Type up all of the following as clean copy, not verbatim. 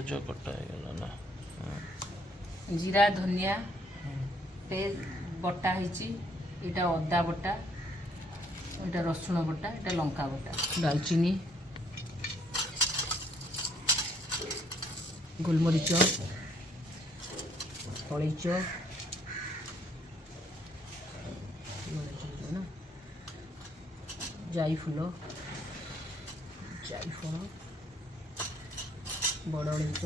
पियाज कटा है ना जीरा धनिया तेज बटा होइची एटा अदा बटा एटा रसुण बटा एटा लंका बटा दालचीनी गोलमरीच हलैच जायफल बड़ अलैच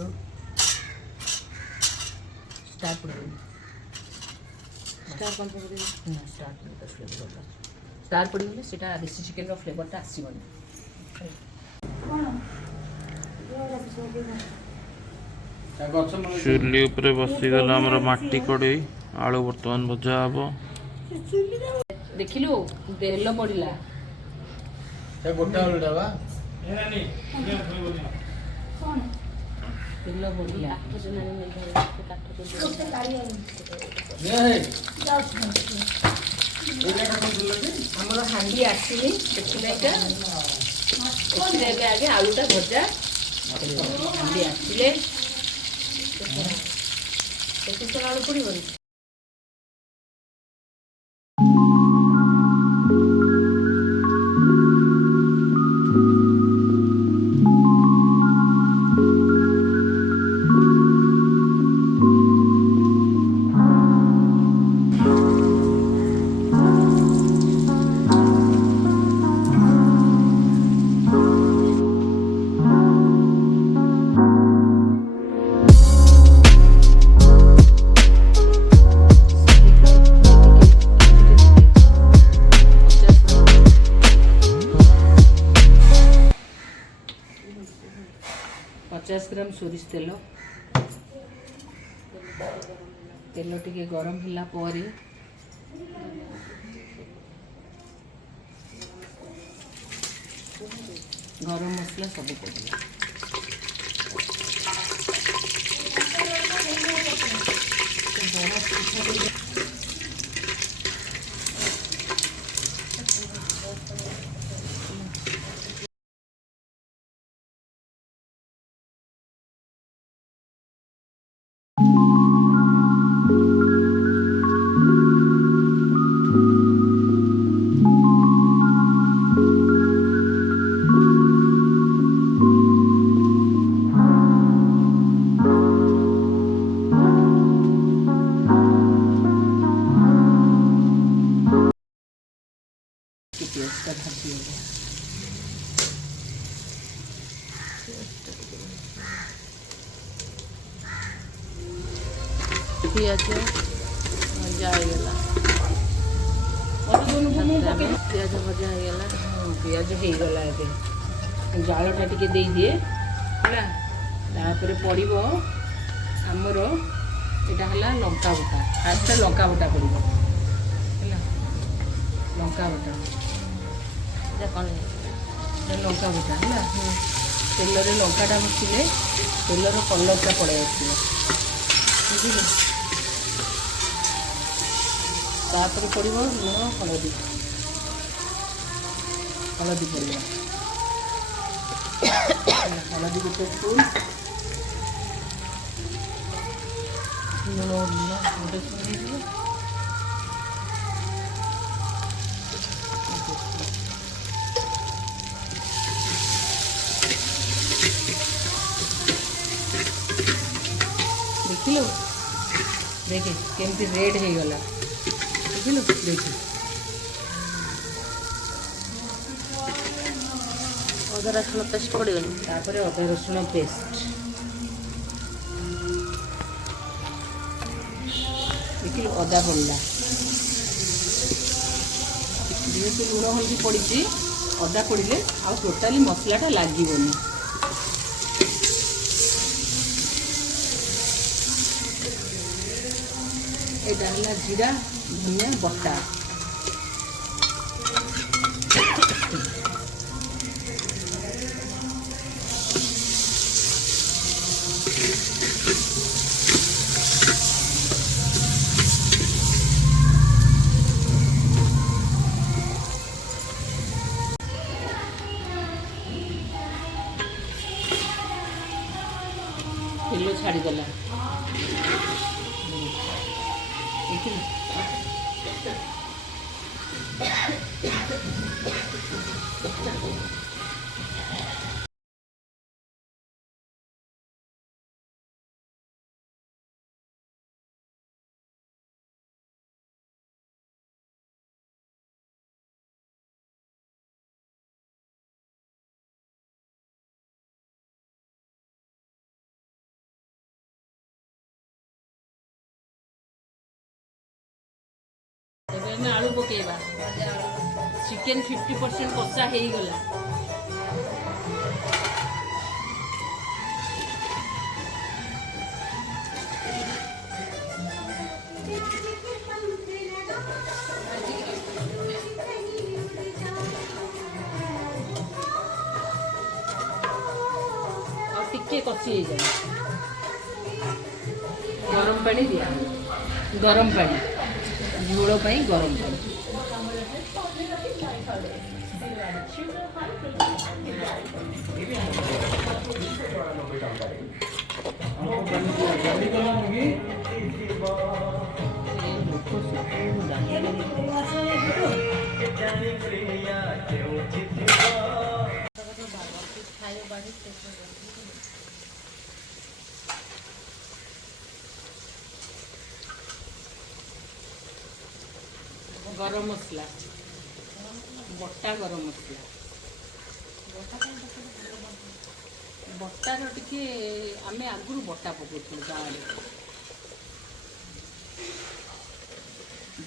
स्टार स्टार पड़गले से देसी चिकेन फ्लेवरटा आसबनी चुली उपरे बसीगला आमर माटी कड़े आलू बर्तमान भजा हम देखिलु तेल पड़ला गोटा आलूटा तेल पड़ला आमर हांडी आसनी आगे आलूटा भजा हांडी आसिले आलू पड़े ग्राम सोरिष तेल तेल टिके गरम होला पर गरम मसला सब पड़े पियाज भजा होगा पियाज भजा होगा पियाज होगला ए जालटा टी दे दिए है पड़ो आमर यहाँ लंका बटा फास्ट लंका बटा पड़ो है लंका बटा लंका बटा है तेल लंकाटा बसिले तेलर कलरटा पड़े बुझे तापर पड़ो लुण हलदी हलदी पड़ो हलदी गोटे स्पून लुण गोटे स्पून देखिलु देखे केमती रेड हो गला देखिलु देख अदा रसुण पेस्ट पड़गनी तापर अदा रसुण पेस्ट देखिलु अदा पड़ा जेहेतु लुण हल्दी पड़ी अदा पड़े आ टोटाली मसलाटा लगनी एटा है जीरा धनिया बटा ତେଲ ଛାଡ଼ିଦେଲା। ଦେଖିଲୁ? ଏବେ ଆମେ ଆଳୁ ପକେଇବା। ଚିକେନ୍ 50% କଷା ହେଇଗଲା। ଆଉ ଟିକେ କଷି ହେଇଯାଏ। ଗରମ ପାଣି ଦିଆ, ଗରମ ପାଣି ଝୋଳ ପାଇଁ ଗରମ ପାଣି। गरम मसला, बटा गरम मसला, बटार टिके आमे आगुरु बटा पकाउथुलु गाँव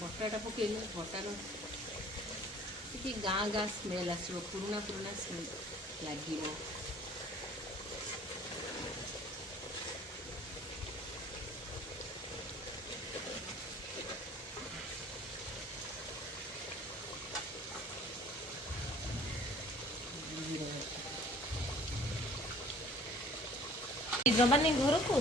बटाटा पकेले बटार टिके गाँ गाँ स्मेल आसो, पुराना पुराना स्मेल लगे। ଜମାନି ଘରକୁ